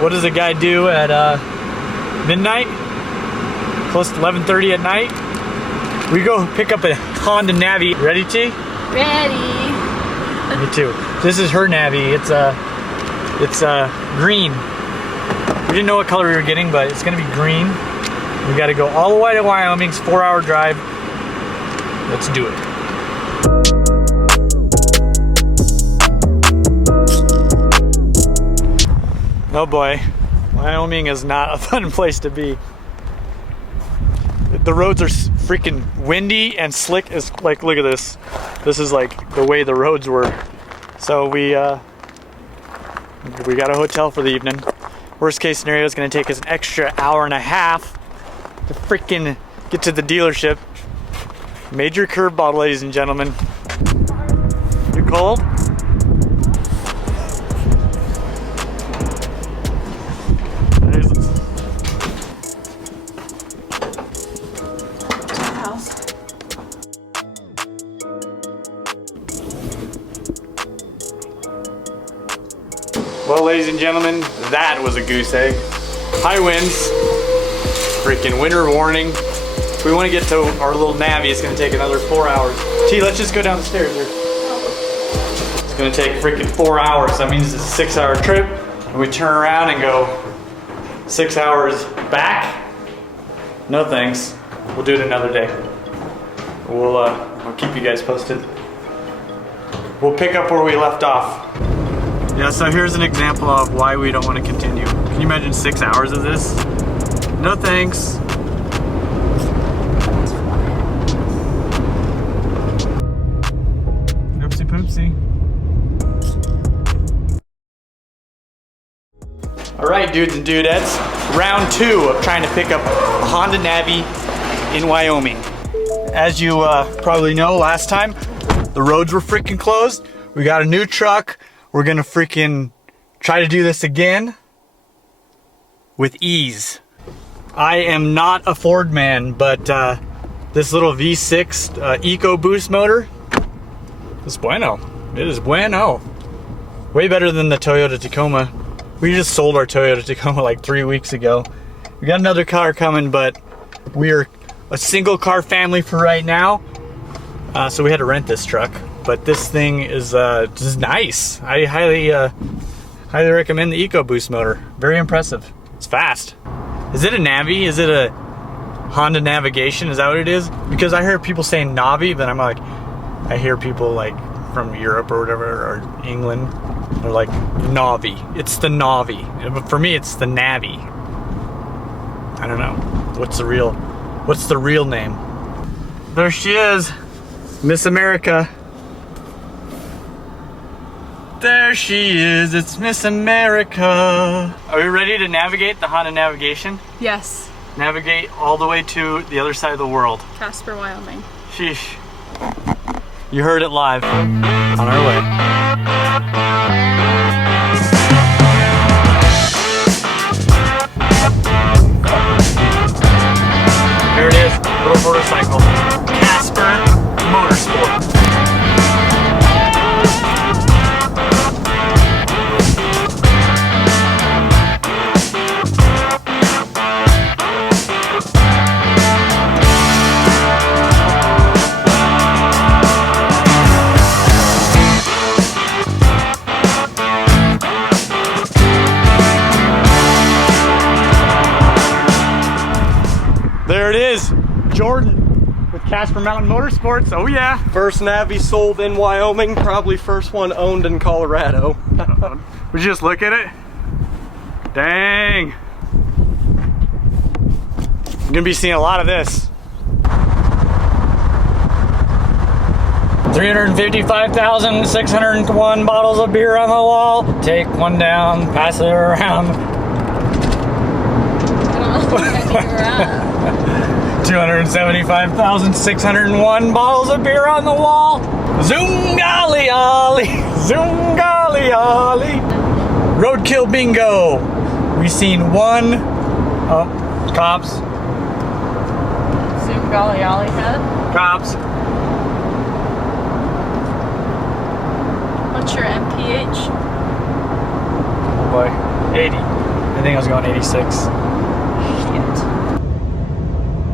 what does a guy do at midnight? Close to 11:30 at night? We go pick up a Honda NAVI. Ready, T? Ready. Me too. This is her NAVI. It's green. We didn't know what color we were getting, but it's gonna be green. We gotta go all the way to Wyoming. It's a 4-hour drive. Let's do it. Oh boy, Wyoming is not a fun place to be. The roads are freaking windy and slick as, like, look at this. This is like the way the roads were. So we got a hotel for the evening. Worst case scenario is gonna take us an extra hour and a half to freaking get to the dealership. Major curveball, ladies and gentlemen. You cold? Well, ladies and gentlemen, that was a goose egg. High winds, freaking winter warning. If we want to get to our little NAVI, it's going to take another 4 hours. T, let's just go down the stairs here. It's going to take freaking 4 hours. That means it's a 6-hour trip. And we turn around and go 6 hours back. No thanks. We'll do it another day. We'll keep you guys posted. We'll pick up where we left off. Yeah, so here's an example of why we don't want to continue. Can you imagine 6 hours of this? No thanks. Oopsie poopsie. All right, dudes and dudettes. Round 2 of trying to pick up a Honda NAVI in Wyoming. As you probably know, last time the roads were freaking closed. We got a new truck. We're gonna freaking try to do this again with ease. I am not a Ford man, but this little V6 EcoBoost motor is bueno. It is bueno. Way better than the Toyota Tacoma. We just sold our Toyota Tacoma like 3 weeks ago. We got another car coming, but we are a single car family for right now. So we had to rent this truck. But this thing is just nice. I highly recommend the EcoBoost motor. Very impressive. It's fast. Is it a NAVI? Is it a Honda Navigation? Is that what it is? Because I hear people saying NAVI, but I'm like, I hear people like from Europe or whatever, or England, they're like NAVI. It's the NAVI. But for me, it's the NAVI. I don't know. What's the real name? There she is, Miss America. There she is, it's Miss America. Are we ready to navigate the Honda Navigation? Yes. Navigate all the way to the other side of the world. Casper, Wyoming. Sheesh. You heard it live. On our way. Here it is, little motorcycle. Casper Motorsport. There it is, Jordan with Casper Mountain Motorsports. Oh yeah. First NAVI sold in Wyoming, probably first one owned in Colorado. Would you just look at it? Dang. I'm gonna be seeing a lot of this. 355,601 bottles of beer on the wall. Take one down, pass it around. I don't know what I think around. 275,601 bottles of beer on the wall. Zoom-golly ollie, zoom-golly ollie. Roadkill bingo. We seen one, oh, cops. Zoom golly ollie head. Cops. What's your MPH? Oh boy, 80. I think I was going 86. Shit.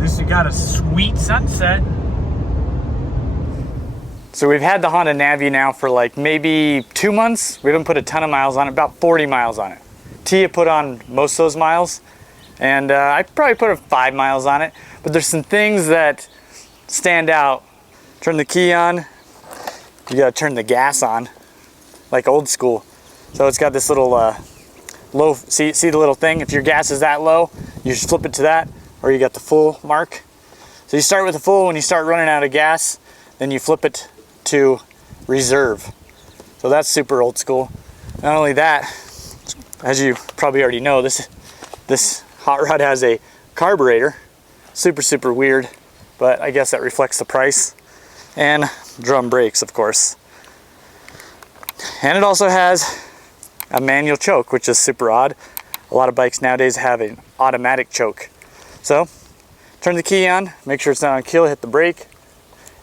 This has got a sweet sunset. So we've had the Honda NAVI now for like maybe 2 months. We haven't put a ton of miles on it, about 40 miles on it. Tia put on most of those miles, and I probably put 5 miles on it. But there's some things that stand out. Turn the key on, you gotta turn the gas on, like old school. So it's got this little low, see the little thing? If your gas is that low, you just flip it to that, or you got the full mark. So you start with the full. When you start running out of gas, then you flip it to reserve. So that's super old school. Not only that, as you probably already know, this hot rod has a carburetor. Super weird, but I guess that reflects the price. And drum brakes, of course. And it also has a manual choke, which is super odd. A lot of bikes nowadays have an automatic choke. So turn the key on, make sure it's not on kill, hit the brake.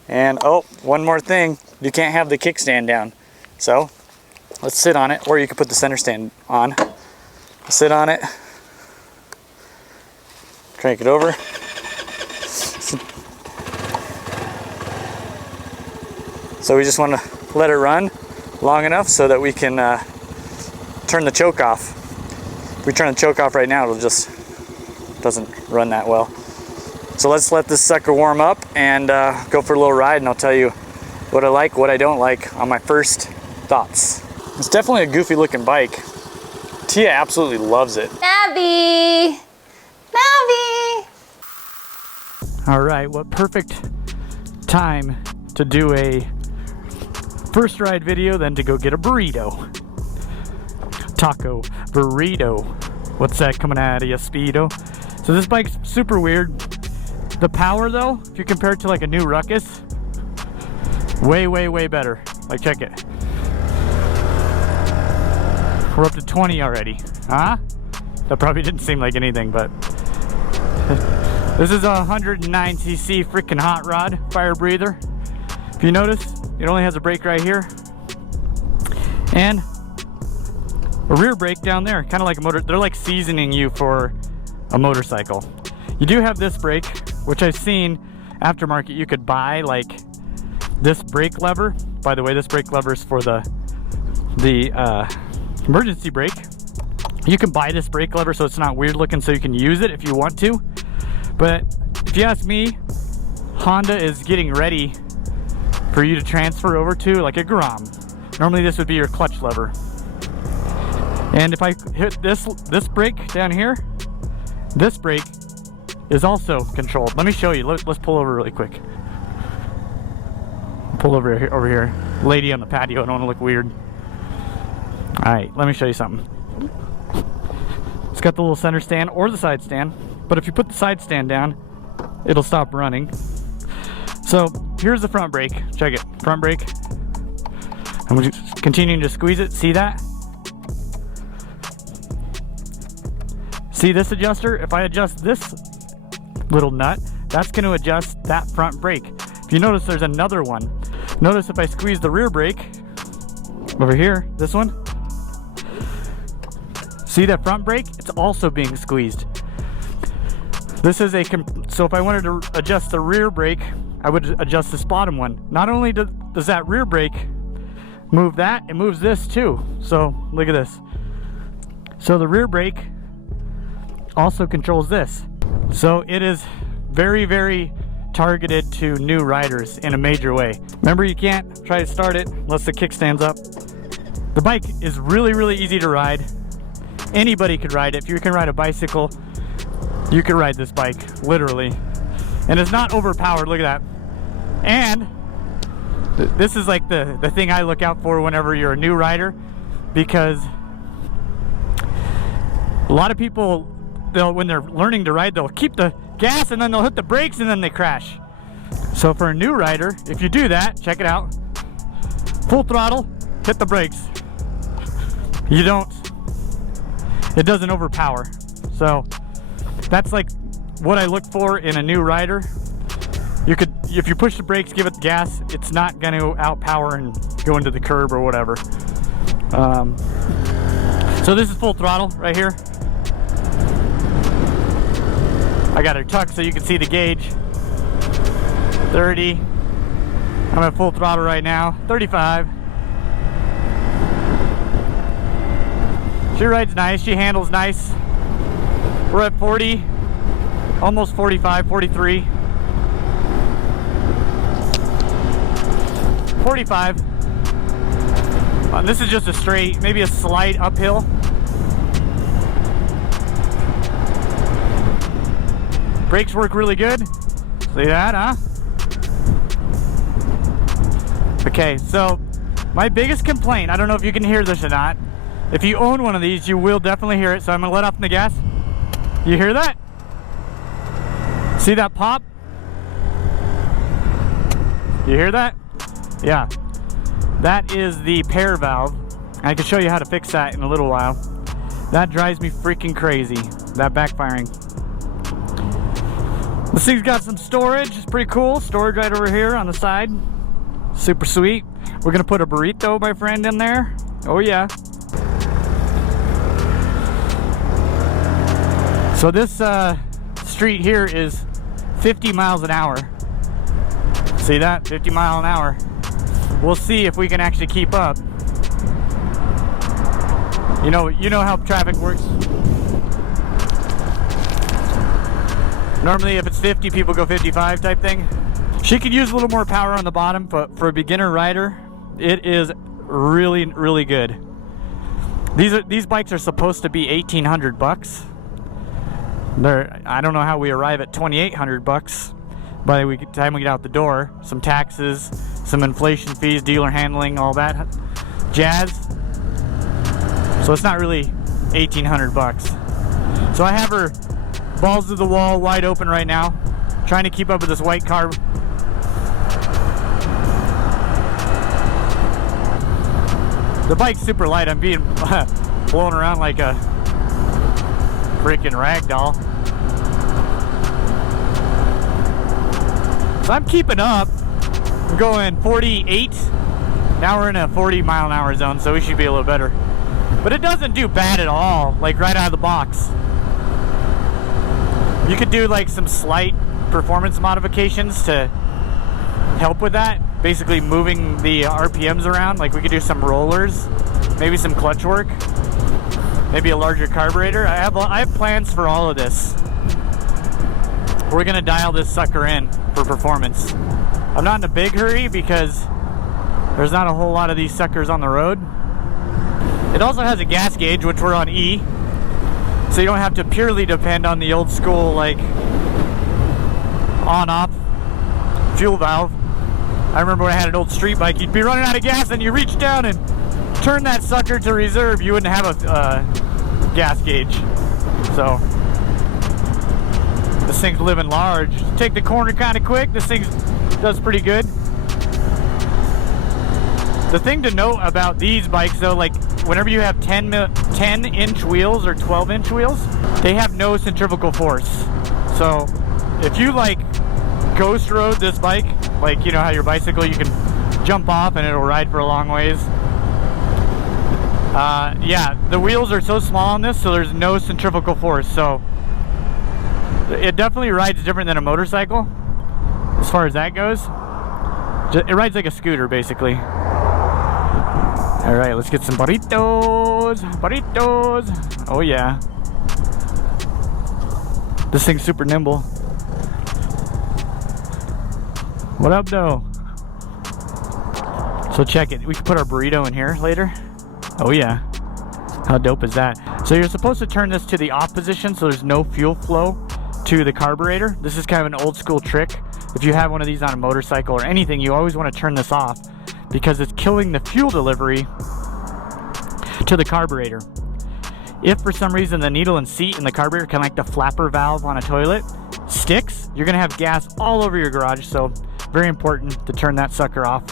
And oh, one more thing, you can't have the kickstand down. So let's sit on it, or you can put the center stand on. Sit on it, crank it over. So we just want to let it run long enough so that we can turn the choke off. If we turn the choke off right now, it just doesn't run that well. So let's let this sucker warm up and go for a little ride, and I'll tell you what I like, what I don't like on my first thoughts. It's definitely a goofy looking bike. Tia absolutely loves it. Navi! Navi! All right, what perfect time to do a first ride video than to go get a burrito. Taco burrito. What's that coming out of you, Speedo? So this bike's super weird. The power though, if you compare it to like a new Ruckus, way better. Like check it. We're up to 20 already. Huh? That probably didn't seem like anything, but this is a 109cc freaking hot rod fire breather. If you notice, it only has a brake right here and a rear brake down there, kind of like a motor. They're like seasoning you for a motorcycle. You do have this brake, which I've seen aftermarket. You could buy like this brake lever. By the way, this brake lever is for the emergency brake. You can buy this brake lever so it's not weird looking, so you can use it if you want to. But if you ask me, Honda is getting ready for you to transfer over to like a Grom. Normally this would be your clutch lever. And if I hit this brake down here, this brake is also controlled. Let me show you. Let's pull over really quick. Pull over here. Lady on the patio, I don't want to look weird. Alright, let me show you something. It's got the little center stand or the side stand, but if you put the side stand down, it'll stop running. So here's the front brake. Check it. Front brake. And we're just continuing to squeeze it. See that? See this adjuster? If I adjust this little nut, that's going to adjust that front brake. If you notice, there's another one. Notice if I squeeze the rear brake over here, this one, see that front brake? It's also being squeezed. This is so if I wanted to adjust the rear brake, I would adjust this bottom one. Not only does that rear brake move that, it moves this too. So look at this. So the rear brake also controls this. So it is very targeted to new riders in a major way. Remember, you can't try to start it unless the kickstand's up. The bike is really easy to ride. Anybody could ride it. If you can ride a bicycle, you could ride this bike, literally. And it's not overpowered, look at that. And this is like the thing I look out for whenever you're a new rider, because a lot of people, when they're learning to ride, they'll keep the gas and then they'll hit the brakes and then they crash. So for a new rider, if you do that, check it out. Full throttle, hit the brakes. It doesn't overpower. So that's like what I look for in a new rider. If you push the brakes, give it the gas, it's not going to outpower and go into the curb or whatever. So this is full throttle right here. I got her tucked so you can see the gauge. 30. I'm at full throttle right now. 35. She rides nice. She handles nice. We're at 40. Almost 45, 43. 45. This is just a straight, maybe a slight uphill. Brakes work really good. See that, huh? Okay, so my biggest complaint, I don't know if you can hear this or not. If you own one of these, you will definitely hear it. So I'm gonna let off the gas. You hear that? See that pop? You hear that? Yeah. That is the pair valve. I can show you how to fix that in a little while. That drives me freaking crazy, that backfiring. This thing's got some storage. It's pretty cool. Storage right over here on the side. Super sweet. We're gonna put a burrito, my friend, in there. Oh yeah. So this street here is 50 miles an hour. See that? 50 mile an hour. We'll see if we can actually keep up. You know how traffic works. Normally if it's 50, people go 55 type thing. She could use a little more power on the bottom, but for a beginner rider, it is really, really good. These bikes are supposed to be $1,800. I don't know how we arrive at $2,800 by the time we get out the door. Some taxes, some inflation fees, dealer handling, all that jazz. So it's not really $1,800. So I have her balls to the wall, wide open right now, trying to keep up with this white car. The bike's super light. I'm being blown around like a freaking rag doll. So I'm keeping up. I'm going 48. Now we're in a 40 mile an hour zone, so we should be a little better. But it doesn't do bad at all, like right out of the box. You could do like some slight performance modifications to help with that. Basically moving the RPMs around. Like we could do some rollers, maybe some clutch work, maybe a larger carburetor. I have plans for all of this. We're gonna dial this sucker in for performance. I'm not in a big hurry because there's not a whole lot of these suckers on the road. It also has a gas gauge, which we're on E, so you don't have to purely depend on the old school like on-off fuel valve. I remember when I had an old street bike, you'd be running out of gas and you reach down and turn that sucker to reserve. You wouldn't have a gas gauge. So this thing's living large. Take the corner kind of quick. This thing does pretty good. The thing to note about these bikes though, like whenever you have 10-inch wheels or 12-inch wheels, they have no centrifugal force. So if you like ghost road this bike, like you know how your bicycle, you can jump off and it'll ride for a long ways. Yeah, the wheels are so small on this, so there's no centrifugal force. So it definitely rides different than a motorcycle as far as that goes. It rides like a scooter basically. All right, let's get some burritos. Burritos. Oh yeah. This thing's super nimble. What up, though? So check it. We can put our burrito in here later. Oh yeah. How dope is that? So you're supposed to turn this to the off position so there's no fuel flow to the carburetor. This is kind of an old school trick. If you have one of these on a motorcycle or anything, you always want to turn this off because it's killing the fuel delivery to the carburetor. If for some reason the needle and seat in the carburetor, kind of like the flapper valve on a toilet, sticks, you're gonna have gas all over your garage. So very important to turn that sucker off.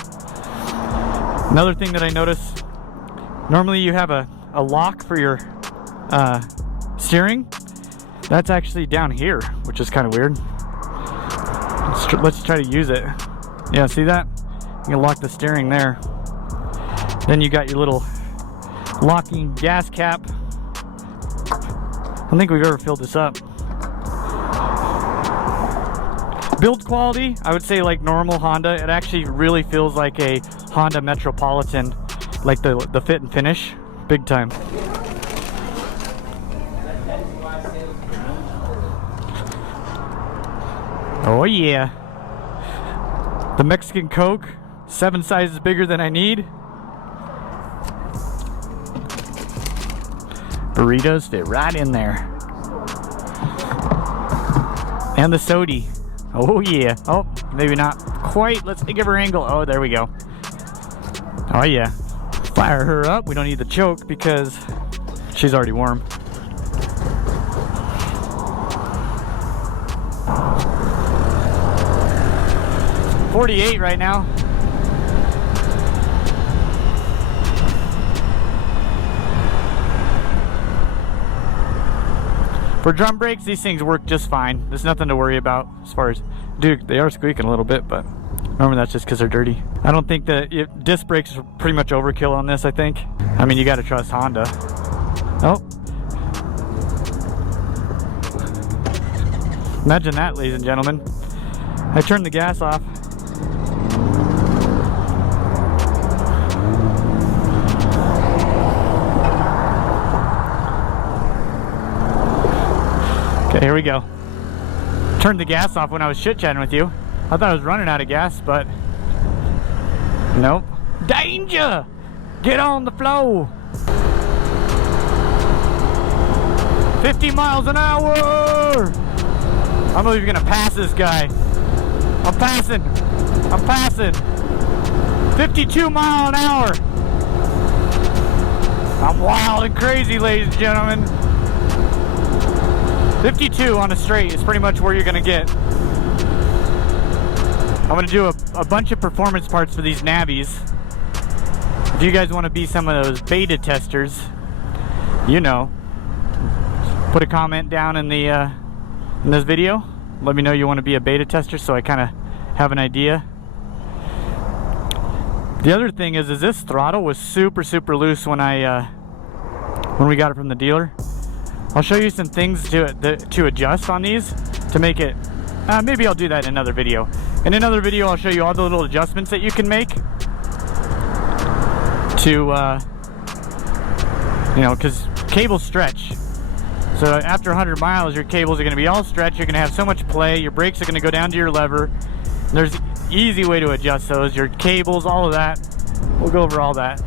Another thing that I noticed, normally you have a lock for your steering. That's actually down here, which is kind of weird. Let's try to use it. Yeah, see that? You can lock the steering there. Then you got your little locking gas cap. I don't think we've ever filled this up. Build quality, I would say like normal Honda. It actually really feels like a Honda Metropolitan, like the fit and finish, big time. Oh yeah. The Mexican Coke, 7 sizes bigger than I need. Burritos fit right in there. And the sody. Oh yeah. Oh, maybe not quite. Let's give her angle. Oh, there we go. Oh yeah. Fire her up. We don't need the choke because she's already warm. $48 right now. For drum brakes, these things work just fine. There's nothing to worry about as far as, dude, they are squeaking a little bit, but remember that's just because they're dirty. I don't think that disc brakes are pretty much overkill on this, I think. I mean, you got to trust Honda. Oh. Imagine that, ladies and gentlemen. I turned the gas off. Okay, here we go. Turned the gas off when I was chit-chatting with you. I thought I was running out of gas, but nope. Danger! Get on the floor. 50 miles an hour! I don't know if you're gonna pass this guy. I'm passing. I'm passing. 52 mile an hour. I'm wild and crazy, ladies and gentlemen. 52 on a straight is pretty much where you're gonna get. I'm gonna do a bunch of performance parts for these Navis. If you guys want to be some of those beta testers, you know, put a comment down in the in this video. Let me know you want to be a beta tester so I kind of have an idea. The other thing is this throttle was super loose when we got it from the dealer. I'll show you some things to adjust on these to make it, maybe I'll do that in another video. In another video I'll show you all the little adjustments that you can make to, you know, because cables stretch. So after 100 miles your cables are going to be all stretched, you're going to have so much play, your brakes are going to go down to your lever. There's an easy way to adjust those, your cables, all of that. We'll go over all that.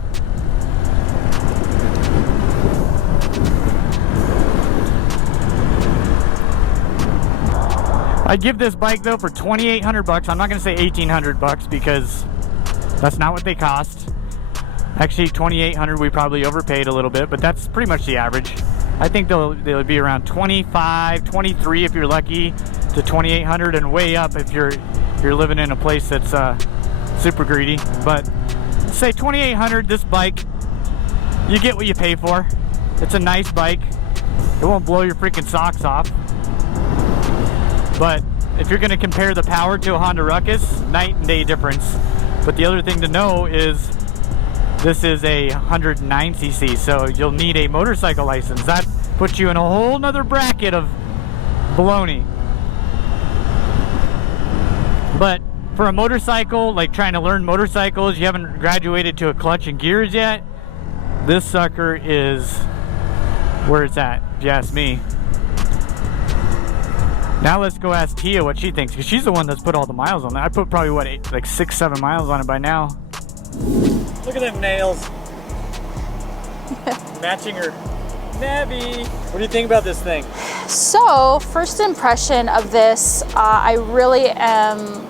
I'd give this bike though for 2,800 bucks. I'm not gonna say 1,800 bucks because that's not what they cost. Actually, 2,800 we probably overpaid a little bit, but that's pretty much the average. I think they'll be around 25, 23 if you're lucky, to 2,800, and way up if you're living in a place that's super greedy. But say 2,800. This bike, you get what you pay for. It's a nice bike. It won't blow your freaking socks off. But if you're going to compare the power to a Honda Ruckus, night and day difference. But the other thing to know is this is a 109cc, so you'll need a motorcycle license. That puts you in a whole nother bracket of baloney. But for a motorcycle, like trying to learn motorcycles, you haven't graduated to a clutch and gears yet, this sucker is where it's at, if you ask me. Now let's go ask Tia what she thinks, because she's the one that's put all the miles on that. I put probably, what, like 6-7 miles on it by now. Look at them nails. Matching her Navi. What do you think about this thing? So, first impression of this, I really am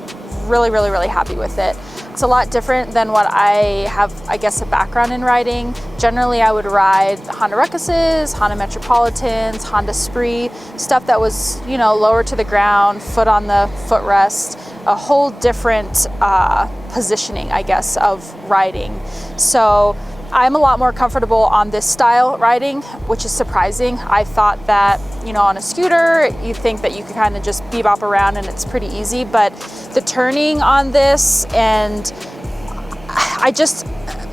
really happy with it. It's a lot different than what I have, I guess, a background in riding. Generally, I would ride Honda Ruckuses, Honda Metropolitans, Honda Spree, stuff that was, you know, lower to the ground, foot on the footrest, a whole different positioning, I guess, of riding. So I'm a lot more comfortable on this style riding, which is surprising. I thought that, you know, on a scooter, you think that you could kind of just bebop around and it's pretty easy, but the turning on this, and I just,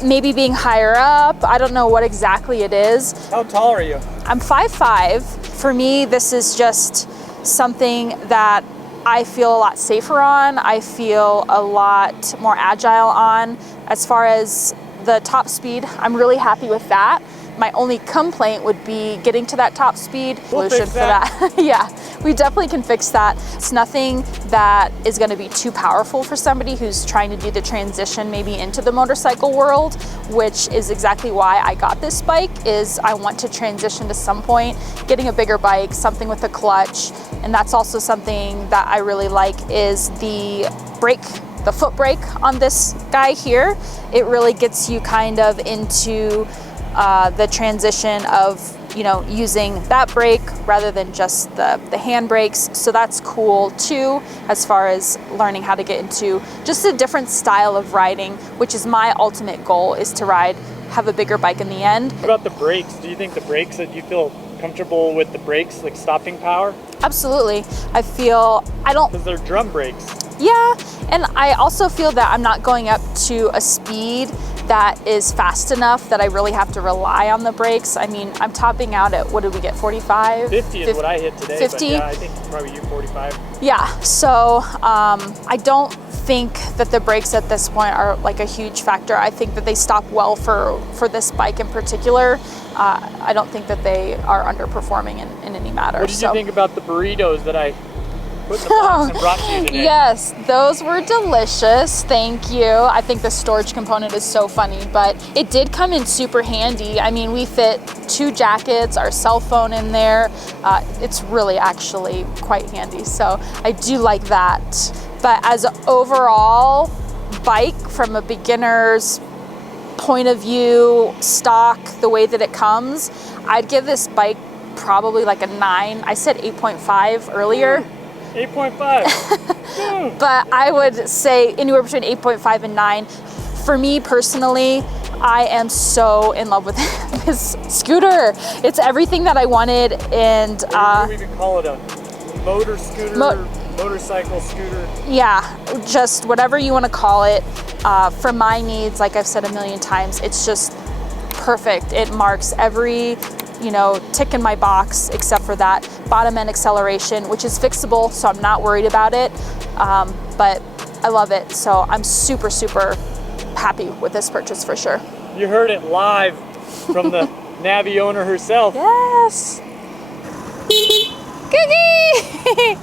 maybe being higher up, I don't know what exactly it is. How tall are you? I'm 5'5". For me, this is just something that I feel a lot safer on. I feel a lot more agile on. As far as the top speed, I'm really happy with that. My only complaint would be getting to that top speed. We'll Solution fix for that. Yeah, we definitely can fix that. It's nothing that is going to be too powerful for somebody who's trying to do the transition maybe into the motorcycle world, which is exactly why I got this bike. Is I want to transition to some point, getting a bigger bike, something with a clutch, and that's also something that I really like is the brake. The foot brake on this guy here, it really gets you kind of into the transition of, you know, using that brake rather than just the hand brakes. So that's cool too, as far as learning how to get into just a different style of riding, which is my ultimate goal, is to have a bigger bike in the end. What about the brakes? Do you think the brakes, that you feel comfortable with the brakes, like stopping power? Absolutely. Because they're drum brakes. Yeah, and I also feel that I'm not going up to a speed that is fast enough that I really have to rely on the brakes. I mean, I'm topping out at, what did we get, 45? 50 is what I hit today. 50? But yeah, I think probably you 45. Yeah, so I don't think that the brakes at this point are like a huge factor. I think that they stop well for this bike in particular. I don't think that they are underperforming in any matter. What did you think about the burritos that I put in the box and brought to you today? Yes, those were delicious. Thank you. I think the storage component is so funny, but it did come in super handy. I mean, we fit 2 jackets, our cell phone in there. It's really actually quite handy. So I do like that. But as an overall bike, from a beginner's point of view, stock, the way that it comes, I'd give this bike probably like a 9. I said 8.5 earlier. 8.5. But I would say anywhere between 8.5 and 9. For me personally, I am so in love with this scooter. It's everything that I wanted, and What do we even call it? A motor scooter? Motorcycle scooter? Yeah, just whatever you want to call it. For my needs, like I've said a million times, it's just perfect. It marks every, you know, tick in my box except for that bottom end acceleration, which is fixable, so I'm not worried about it. But I love it, so I'm super, super happy with this purchase for sure. You heard it live from the NAVI owner herself. Yes. Cookie!